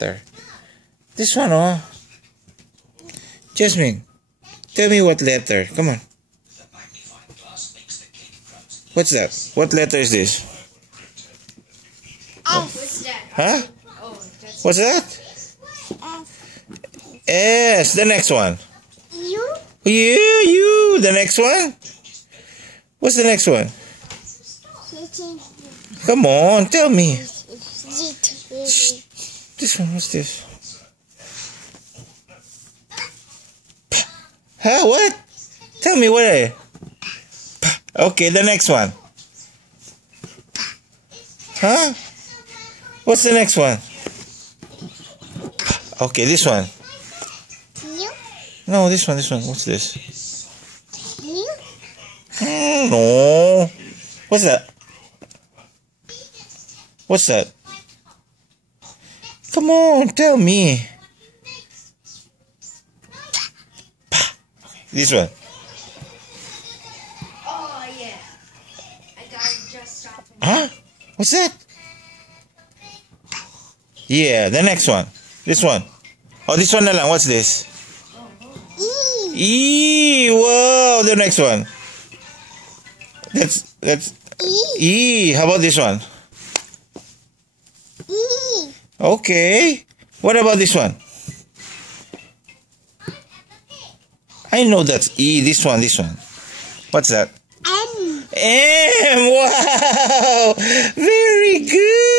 Letter. This one, oh. Jasmine, tell me what letter. Come on. What's that? What letter is this? What's that? Huh? Oh, that's What's that? S. The next one. you. You. The next one. What's the next one? Come on, tell me. This one, what's this? Huh? What? Tell me what are you? Okay, the next one. Huh? What's the next one? Okay, this one. You. No, this one. What's this? You. No. What's that? What's that? Come on, tell me. This one. Oh yeah. I got it just stopped. Huh? What's that? Yeah, the next one. This one. Oh, this one na lang. What's this? E. Wow, the next one. That's E. How about this one? E. Okay. What about this one? I know that's E. This one. What's that? M. M. Wow. Very good.